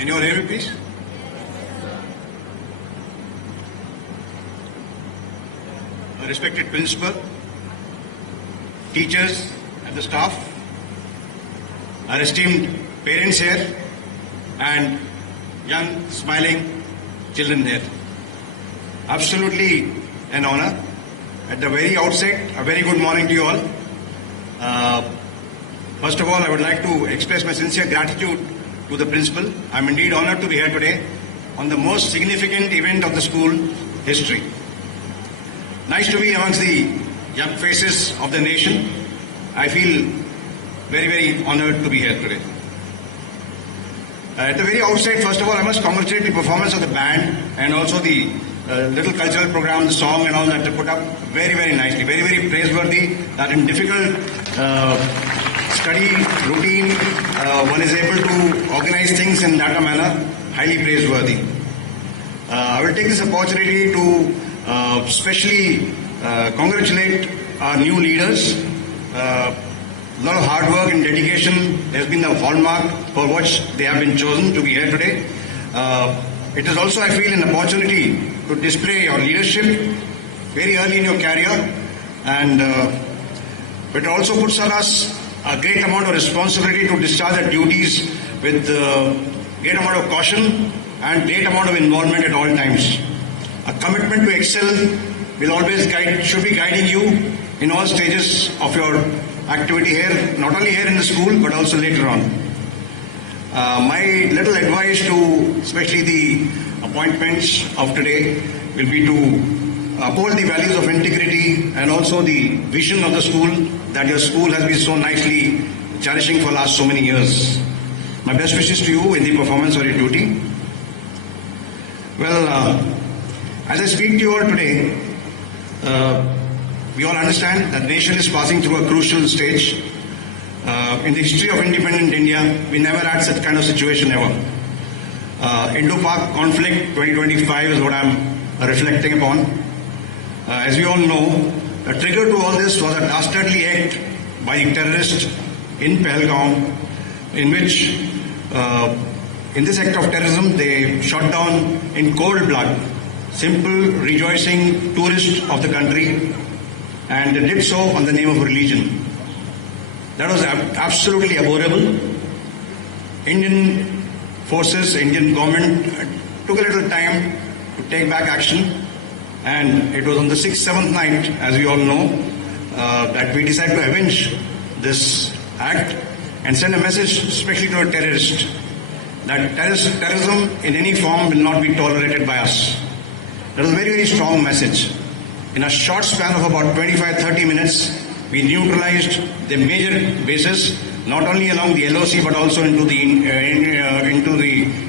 Can you all hear me, please? Respected principal, teachers and the staff, our esteemed parents here, and young, smiling children here. Absolutely an honor. At the very outset, a very good morning to you all. First of all, I would like to express my sincere gratitude to the principal. I'm indeed honored to be here today on the most significant event of the school history. Nice to be amongst the young faces of the nation. I feel very, very honored to be here today. At the very outset, first of all, I must congratulate the performance of the band and also the little cultural program, the song and all that they put up very, very nicely. Very, very praiseworthy that in difficult study routine, one is able to organize things in that manner. Highly praiseworthy. I will take this opportunity to especially congratulate our new leaders. A lot of hard work and dedication has been the hallmark for which they have been chosen to be here today. It is also, I feel, an opportunity to display your leadership very early in your career, and it also puts on us a great amount of responsibility to discharge our duties with great amount of caution and great amount of involvement at all times. A commitment to excel will always should be guiding you in all stages of your activity here, not only here in the school, but also later on. My little advice to especially the appointments of today will be to uphold the values of integrity and also the vision of the school that your school has been so nicely cherishing for last so many years. My best wishes to you in the performance of your duty. Well, as I speak to you all today, we all understand that the nation is passing through a crucial stage. In the history of independent India, we never had such kind of situation ever. Indo-Pak conflict 2025 is what I'm reflecting upon. As we all know, the trigger to all this was a dastardly act by the terrorists in Pahalgam, in which, in this act of terrorism, they shot down in cold blood simple, rejoicing tourists of the country, and they did so on the name of religion. That was absolutely abhorrible. Indian forces, Indian government took a little time to take back action, and it was on the 6th, 7th night, as we all know, that we decided to avenge this act and send a message, especially to a terrorist, that terrorism in any form will not be tolerated by us. That was a very, very strong message. In a short span of about 25-30 minutes, we neutralized the major bases, not only along the LOC but also into the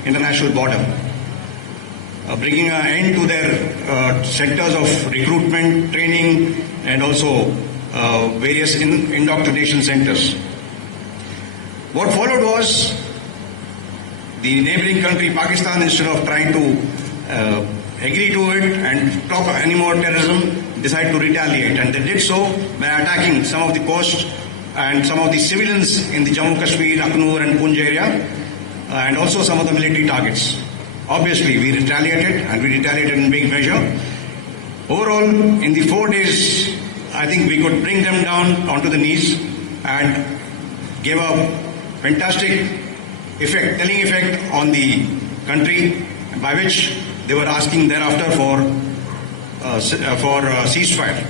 international border, bringing an end to their centers of recruitment, training, and also various indoctrination centers. What followed was the neighboring country, Pakistan, instead of trying to agree to it and stop any more terrorism, decided to retaliate, and they did so by attacking some of the coast and some of the civilians in the Jammu Kashmir, Akhnur and Poonch area, and also some of the military targets. Obviously, we retaliated, and we retaliated in big measure. Overall, in the 4 days, I think we could bring them down onto the knees and give a fantastic effect, telling effect on the country, by which they were asking thereafter for ceasefire.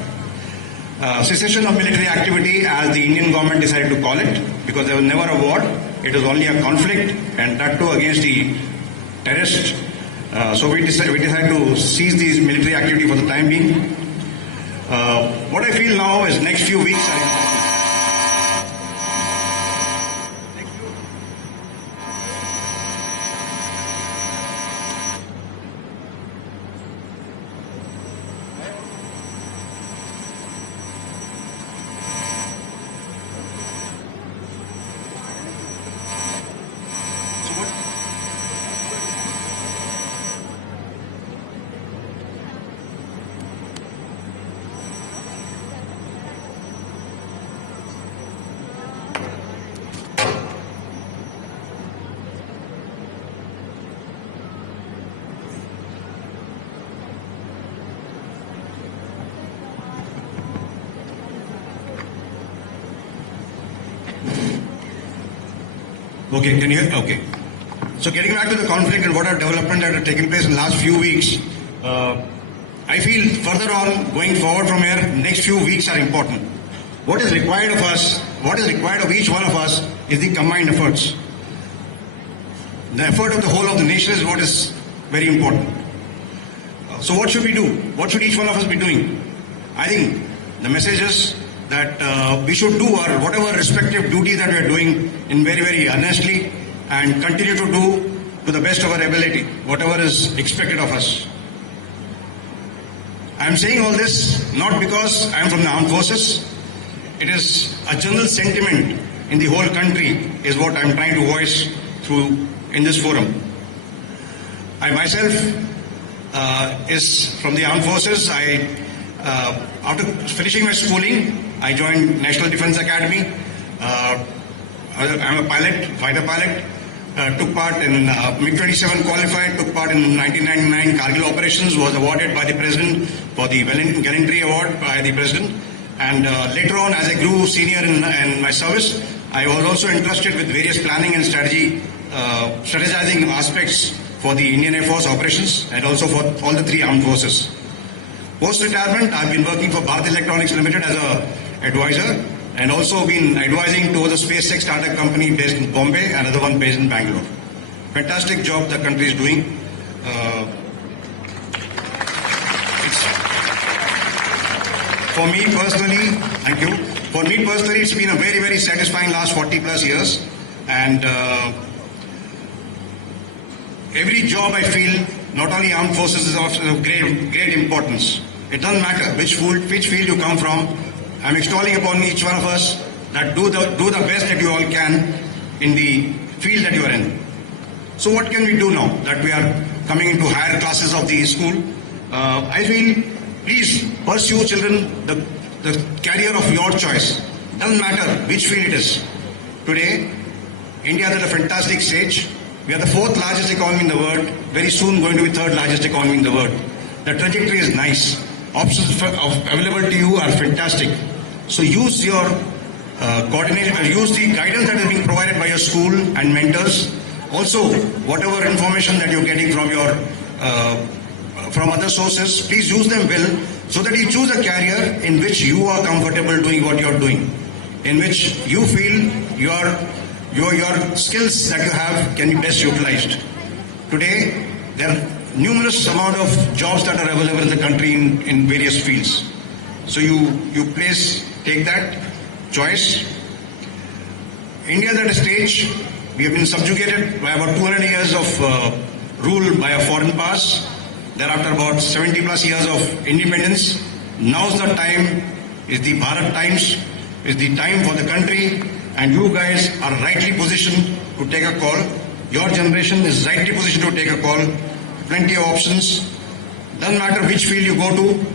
Cessation of military activity, as the Indian government decided to call it, because there was never a war, it was only a conflict, and that too against the terrorists. So we decided to cease these military activity for the time being. What I feel now is next few weeks, Okay, can you hear? Okay. So getting back to the conflict and what are developments that have taken place in the last few weeks, I feel further on going forward from here, next few weeks are important. What is required of us, what is required of each one of us is the combined efforts. The effort of the whole of the nation is what is very important. So what should we do? What should each one of us be doing? I think the message is that we should do our whatever respective duties that we are doing in very, very earnestly and continue to do to the best of our ability, whatever is expected of us. I am saying all this not because I am from the armed forces. It is a general sentiment in the whole country is what I am trying to voice through in this forum. I myself is from the armed forces. After finishing my schooling, I joined National Defence Academy. I'm a pilot, fighter pilot. Took part in MiG-27 qualified, took part in 1999 Kargil operations, was awarded by the President for the Gallantry Award by the President. And later on, as I grew senior in my service, I was also entrusted with various planning and strategizing aspects for the Indian Air Force operations and also for all the three armed forces. Post-retirement, I've been working for Bharat Electronics Limited as an advisor and also been advising towards a SpaceX startup company based in Bombay, another one based in Bangalore. Fantastic job the country is doing. For me personally, thank you. For me personally, it's been a very, very satisfying last 40 plus years. And every job I feel, not only armed forces is of great importance. It doesn't matter which field you come from. I'm extolling upon each one of us that do the best that you all can in the field that you are in. So what can we do now that we are coming into higher classes of the school? I feel, please pursue children the career of your choice. Doesn't matter which field it is. Today, India is at a fantastic stage. We are the fourth largest economy in the world. Very soon going to be third largest economy in the world. The trajectory is nice. Options available to you are fantastic. So use your coordination, use the guidance that is being provided by your school and mentors. Also, whatever information that you're getting from your from other sources, please use them well so that you choose a career in which you are comfortable doing what you're doing, in which you feel your skills that you have can be best utilized. Today, there are numerous amount of jobs that are available in the country in various fields. So you take that choice. India is at a stage, we have been subjugated by about 200 years of rule by a foreign powers. Thereafter about 70 plus years of independence. Now's the time, is the Bharat times, is the time for the country, and you guys are rightly positioned to take a call. Your generation is rightly positioned to take a call. Plenty of options. Doesn't matter which field you go to.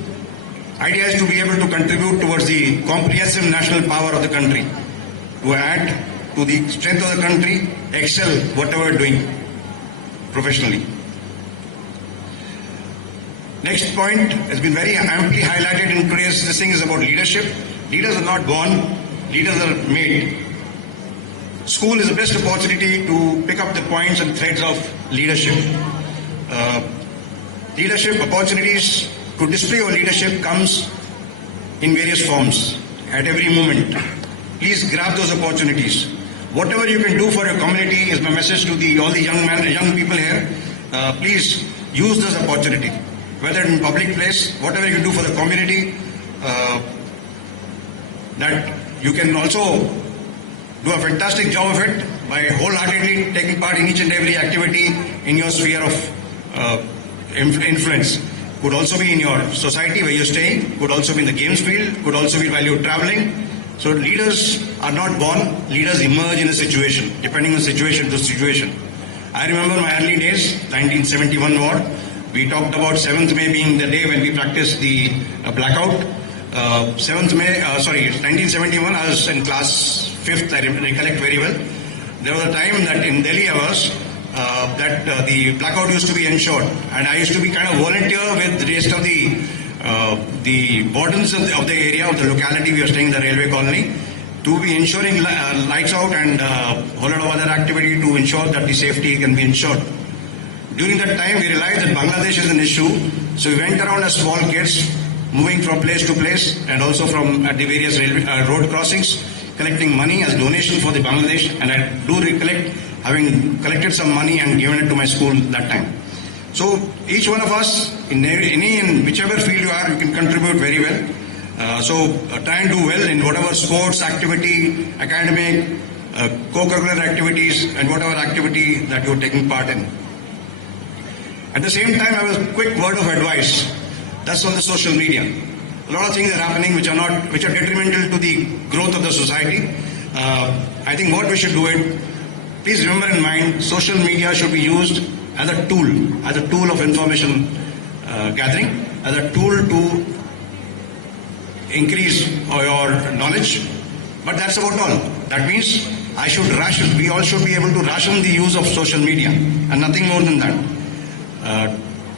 Idea is to be able to contribute towards the comprehensive national power of the country, to add to the strength of the country, excel whatever we're doing professionally. Next point has been very amply highlighted in today's this thing is about leadership. Leaders are not born, leaders are made. School is the best opportunity to pick up the points and threads of leadership. Leadership opportunities to display your leadership comes in various forms at every moment. Please grab those opportunities. Whatever you can do for your community is my message to all the young people here. Please use this opportunity. Whether in public place, whatever you can do for the community, that you can also do a fantastic job of it by wholeheartedly taking part in each and every activity in your sphere of influence. Could also be in your society where you're staying, could also be in the games field, could also be while you're traveling. So leaders are not born, leaders emerge in a situation, depending on situation to situation. I remember my early days, 1971 war. We talked about 7th May being the day when we practiced the blackout. 7th May, 1971, I was in class 5th, I recollect very well. There was a time that in Delhi I was, the blackout used to be ensured. And I used to be kind of volunteer with the rest of the wardens of the area, of the locality we were staying in the railway colony, to be ensuring lights out and whole lot of other activity to ensure that the safety can be ensured. During that time, we realized that Bangladesh is an issue, so we went around as small kids, moving from place to place and also from at the various road crossings, collecting money as donation for the Bangladesh, and I do recollect having collected some money and given it to my school that time. So each one of us, in whichever field you are, you can contribute very well. Try and do well in whatever sports, activity, academic, co-curricular activities, and whatever activity that you're taking part in. At the same time, I have a quick word of advice. That's on the social media. A lot of things are happening which are detrimental to the growth of the society. I think what we should do it. Please remember in mind, social media should be used as a tool of information gathering, as a tool to increase your knowledge. But that's about all. That means we all should be able to ration the use of social media and nothing more than that.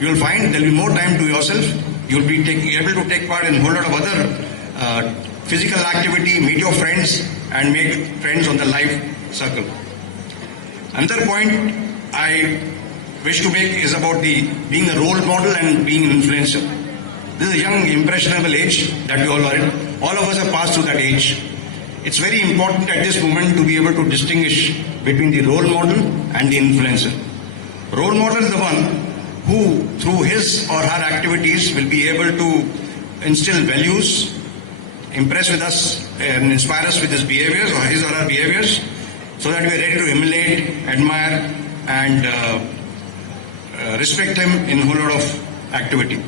You will find there will be more time to yourself. You will be able to take part in a whole lot of other physical activity, meet your friends and make friends on the live circle. Another point I wish to make is about being a role model and being an influencer. This is a young, impressionable age that we all are in. All of us have passed through that age. It's very important at this moment to be able to distinguish between the role model and the influencer. Role model is the one who, through his or her activities, will be able to instill values, impress with us and inspire us with his behaviors or his or her behaviors, so that we are ready to emulate, admire and respect him in a whole lot of activity.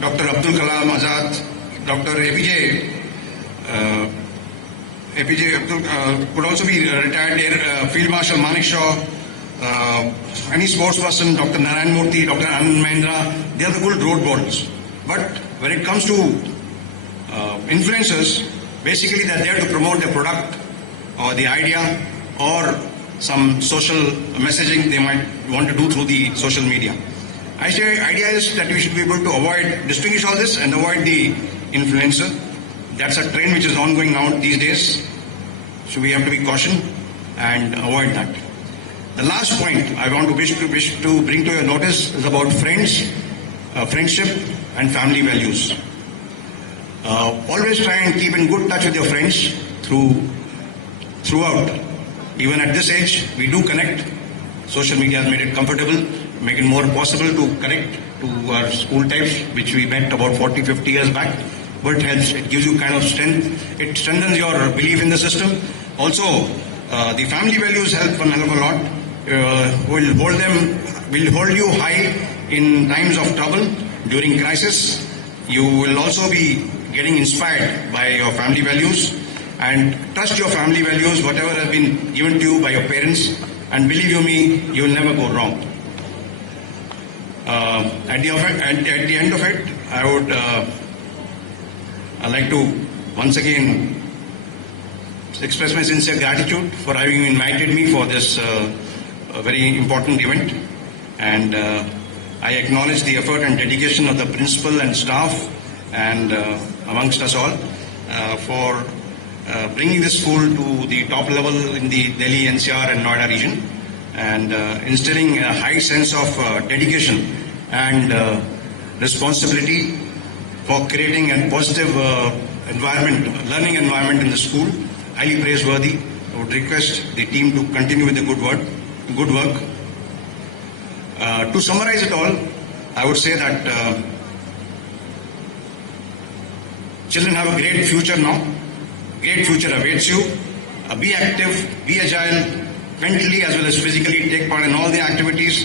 Dr. Abdul Kalam Azad, Dr. APJ Abdul could also be retired Field Marshal Manik Shaw, any sports person, Dr. Narayan Murthy, Dr. Anand Mahindra, they are the good role models. But when it comes to influencers, basically they are there to promote their product or the idea or some social messaging they might want to do through the social media. I say idea is that we should be able to distinguish all this and avoid the influencer. That's a trend which is ongoing now these days. So we have to be cautious and avoid that. The last point I want to wish to bring to your notice is about friendship and family values. Always try and keep in good touch with your friends throughout. Even at this age, we do connect. Social media has made it comfortable, make it more possible to connect to our school types, which we met about 40, 50 years back. But it helps, it gives you kind of strength. It strengthens your belief in the system. Also, the family values help a hell of a lot. Will hold you high in times of trouble, during crisis. You will also be getting inspired by your family values, and trust your family values, whatever has been given to you by your parents, and believe you me, you will never go wrong. At the end of it, I would I'd like to once again express my sincere gratitude for having invited me for this very important event, and I acknowledge the effort and dedication of the principal and staff and amongst us all for bringing this school to the top level in the Delhi, NCR and Noida region, and instilling a high sense of dedication and responsibility for creating a positive learning environment in the school. Highly praiseworthy. I would request the team to continue with the good work. To summarize it all, I would say that children have a great future now. Great future awaits you. Be active, be agile, mentally as well as physically. Take part in all the activities.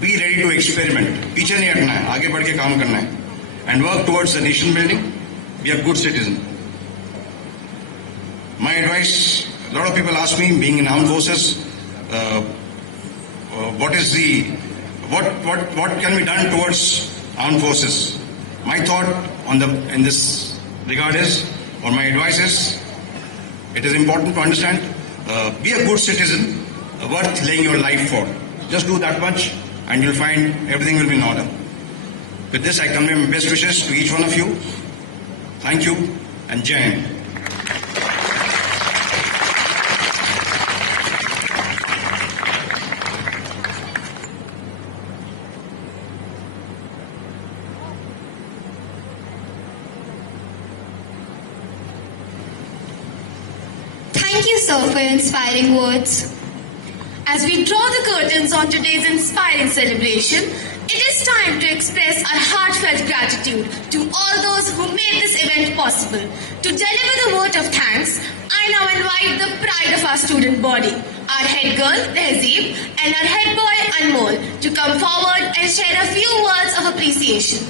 Be ready to experiment. पीछे नहीं हटना है, आगे बढ़ के काम करना है. And work towards the nation building. Be a good citizen. My advice: a lot of people ask me, being in armed forces, what can be done towards armed forces? My thought in this regard is, or my advice is, it is important to understand, be a good citizen, worth laying your life for. Just do that much and you'll find everything will be in order. With this, I convey my best wishes to each one of you. Thank you and Jai Hind. Thank you, sir, for your inspiring words. As we draw the curtains on today's inspiring celebration, it is time to express our heartfelt gratitude to all those who made this event possible. To deliver the vote of thanks, I now invite the pride of our student body, our head girl, Tehzeeb, and our head boy, Anmol, to come forward and share a few words of appreciation.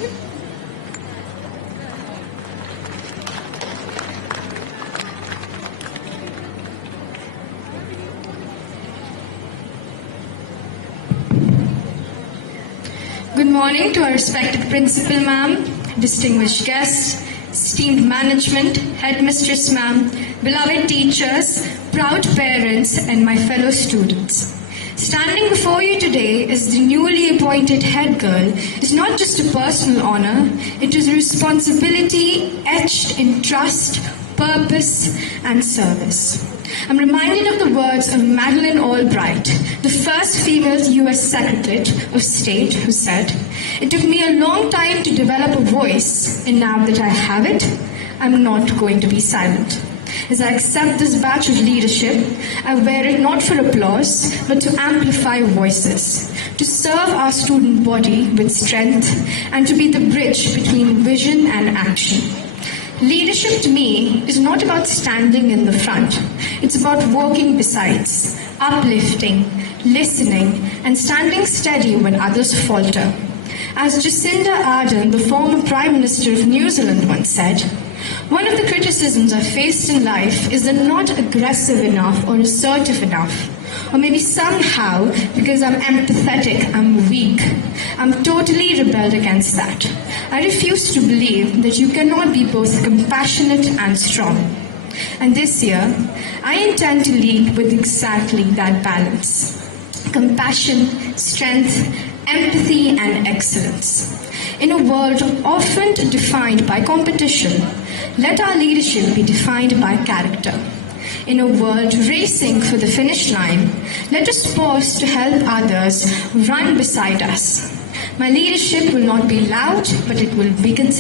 Good morning to our respected principal ma'am, distinguished guests, esteemed management, headmistress ma'am, beloved teachers, proud parents, and my fellow students. Standing before you today as the newly appointed head girl is not just a personal honor, it is a responsibility etched in trust, purpose, and service. I'm reminded of the words of Madeleine Albright, the first female U.S. Secretary of State, who said, "It took me a long time to develop a voice, and now that I have it, I'm not going to be silent. As I accept this badge of leadership, I wear it not for applause, but to amplify voices, to serve our student body with strength, and to be the bridge between vision and action." Leadership to me is not about standing in the front. It's about walking besides, uplifting, listening, and standing steady when others falter. As Jacinda Ardern, the former Prime Minister of New Zealand, once said, "One of the criticisms I've faced in life is that I'm not aggressive enough or assertive enough. Or maybe somehow, because I'm empathetic, I'm weak. I'm totally rebelled against that. I refuse to believe that you cannot be both compassionate and strong. And this year, I intend to lead with exactly that balance. Compassion, strength, empathy, and excellence. In a world often defined by competition, let our leadership be defined by character. In a world racing for the finish line, let us pause to help others run beside us. My leadership will not be loud, but it will be consistent.